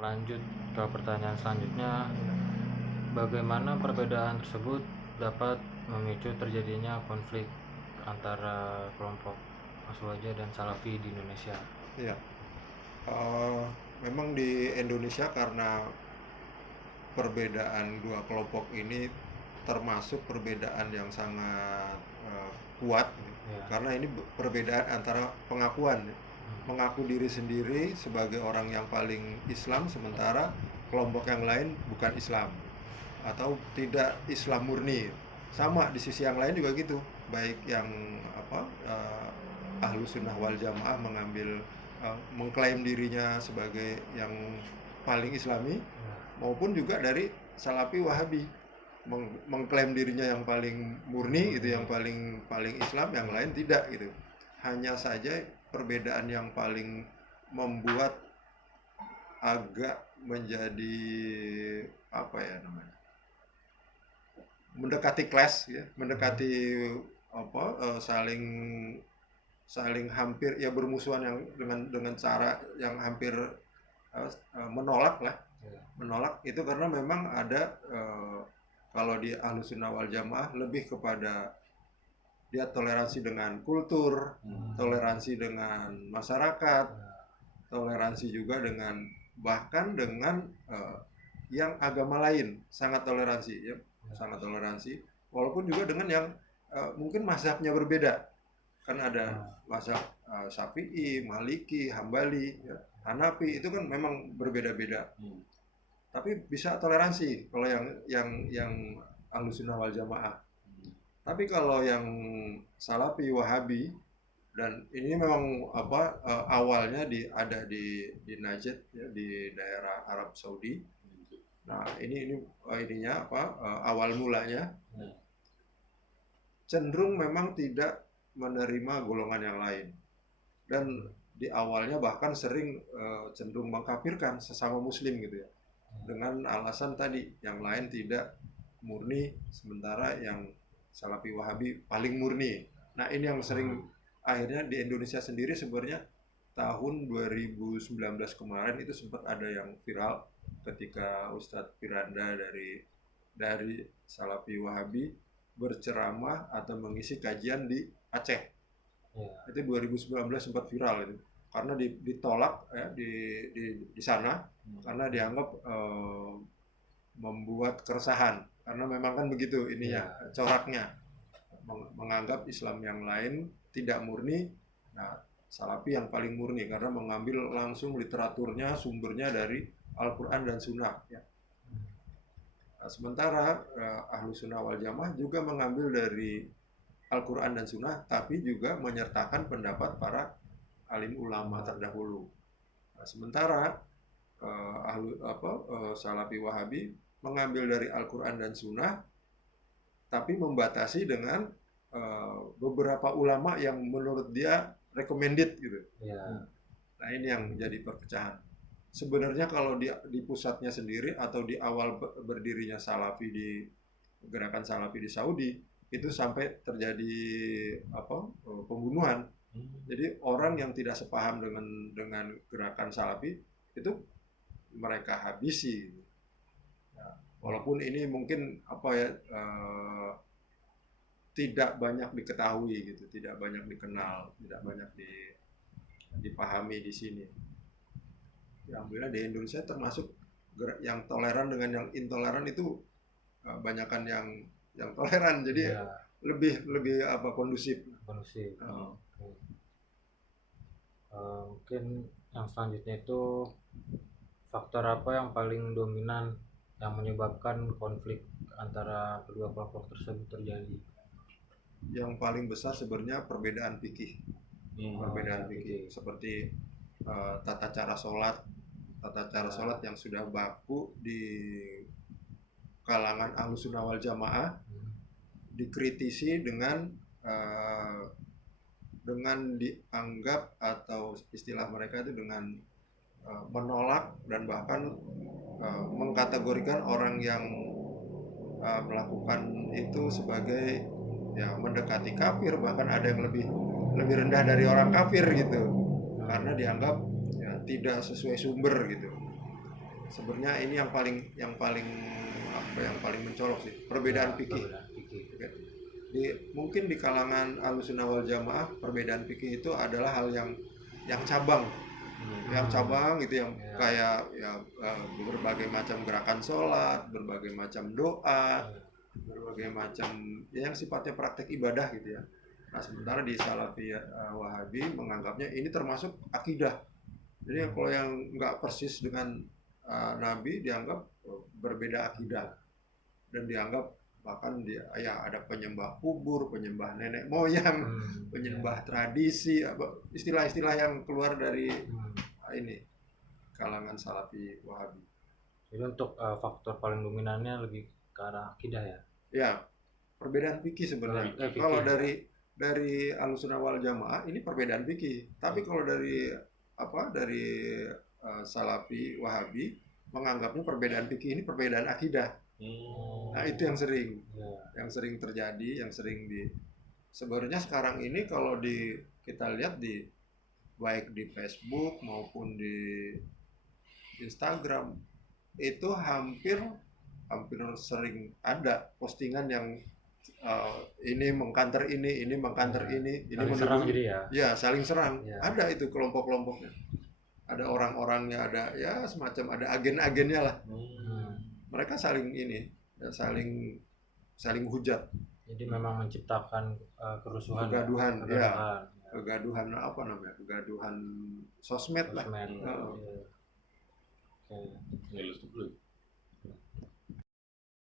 lanjut ke pertanyaan selanjutnya. Bagaimana perbedaan tersebut dapat memicu terjadinya konflik antara kelompok Aswaja dan Salafi di Indonesia? Ya, memang di Indonesia karena perbedaan dua kelompok ini termasuk perbedaan yang sangat kuat, Ya. karena ini perbedaan antara pengakuan, mengaku diri sendiri sebagai orang yang paling Islam, sementara kelompok yang lain bukan Islam atau tidak Islam murni. Sama di sisi yang lain juga gitu, baik yang Ahlus Sunnah wal Jamaah mengklaim dirinya sebagai yang paling Islami, maupun juga dari Salafi Wahabi mengklaim dirinya yang paling murni gitu, yang paling Islam, yang lain tidak gitu. Hanya saja perbedaan yang paling membuat agak menjadi mendekati clash ya, mendekati saling hampir ya bermusuhan yang dengan cara yang hampir menolak lah. Menolak itu karena memang ada kalau di Ahlus Sunnah wal Jamaah lebih kepada dia toleransi dengan kultur, toleransi dengan masyarakat, toleransi juga dengan bahkan dengan yang agama lain, sangat toleransi ya, sangat toleransi, walaupun juga dengan yang mungkin mazhabnya berbeda. Kan ada mazhab Syafi'i, Maliki, Hambali, ya, Hanafi, itu kan memang berbeda-beda. Tapi bisa toleransi kalau yang Ahlus Sunnah wal Jamaah. Tapi kalau yang Salafi Wahabi, dan ini memang awalnya ada di Najd ya, di daerah Arab Saudi. Nah, ininya awal mulanya cenderung memang tidak menerima golongan yang lain. Dan di awalnya bahkan sering cenderung mengkafirkan sesama muslim gitu ya. Dengan alasan tadi yang lain tidak murni, sementara yang Salafi Wahabi paling murni. Nah, ini yang sering akhirnya di Indonesia sendiri sebenarnya tahun 2019 kemarin itu sempat ada yang viral ketika Ustadz Firanda dari Salafi Wahabi berceramah atau mengisi kajian di Aceh. Itu 2019 sempat viral itu. Karena ditolak ya, di sana karena dianggap membuat keresahan, karena memang kan begitu ininya coraknya, menganggap Islam yang lain tidak murni. Nah, Salafi yang paling murni karena mengambil langsung literaturnya, sumbernya dari Al-Quran dan Sunnah ya. Nah, sementara Ahlus Sunnah wal Jamaah juga mengambil dari Al-Quran dan Sunnah, tapi juga menyertakan pendapat para alim ulama terdahulu. Nah, sementara Salafi Wahabi mengambil dari Al-Quran dan Sunnah, tapi membatasi dengan beberapa ulama yang menurut dia recommended gitu. Nah, ini yang jadi perpecahan. Sebenarnya kalau di pusatnya sendiri atau di awal berdirinya Salafi di gerakan Salafi di Saudi, itu sampai terjadi pembunuhan. Jadi orang yang tidak sepaham dengan gerakan Salafi itu mereka habisi. Nah, walaupun ini mungkin tidak banyak diketahui gitu, tidak banyak dikenal, tidak banyak dipahami di sini. Alhamdulillah di Indonesia termasuk yang toleran dengan yang intoleran itu banyakan yang toleran, jadi lebih kondusif. Mungkin yang selanjutnya itu faktor apa yang paling dominan yang menyebabkan konflik antara kedua kelompok tersebut terjadi? Yang paling besar sebenarnya perbedaan fikih. Perbedaan fikih seperti tata cara sholat yang sudah baku di kalangan Ahlus Sunnah wal Jamaah, dikritisi dengan dianggap atau istilah mereka itu dengan menolak dan bahkan mengkategorikan orang yang melakukan itu sebagai ya mendekati kafir, bahkan ada yang lebih rendah dari orang kafir gitu, karena dianggap ya tidak sesuai sumber gitu. sebenarnya ini yang paling mencolok sih, perbedaan fikih. Perbedaan fikih. Mungkin di kalangan Ahlussunnah wal Jamaah perbedaan fikih itu adalah hal yang cabang, gitu, yang Ya. kayak ya berbagai macam gerakan sholat, berbagai macam doa, berbagai macam ya, yang sifatnya praktek ibadah gitu ya. Nah, sementara di Salafi Wahabi menganggapnya ini termasuk akidah. Jadi kalau yang nggak persis dengan Nabi dianggap berbeda akidah, dan dianggap bahkan dia ya ada penyembah kubur, penyembah nenek moyang, penyembah tradisi, istilah-istilah yang keluar dari ini kalangan Salafi Wahabi. Jadi untuk faktor paling dominannya lebih ke arah akidah ya. Ya, perbedaan fikih sebenarnya. Kalau dari Ahlussunnah wal Jamaah ini perbedaan fikih. Tapi kalau dari Salafi Wahabi menganggapnya perbedaan fikih ini perbedaan akidah. Nah, itu yang sering terjadi, sebenarnya sekarang ini kalau kita lihat baik di Facebook maupun di Instagram itu hampir sering ada postingan yang ini mengkanter ini mengkanter ini saling serang jadi ya. Ya, saling serang. Ada itu kelompok-kelompoknya. Ada orang-orangnya, ada ya semacam ada agen-agennya lah. Mereka saling hujat. Jadi memang menciptakan kerusuhan, kegaduhan apa namanya? Kegaduhan sosmed lah.